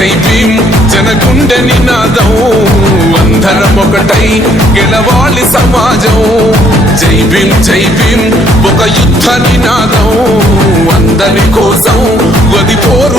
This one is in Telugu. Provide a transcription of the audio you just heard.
జై భీమ్ జనగుండె నినాదం అందరం ఒకటై గెలవాలి సమాజం జై భీమ్ ఒక యుద్ధ నినాదం అందరి కోసం గది పోరు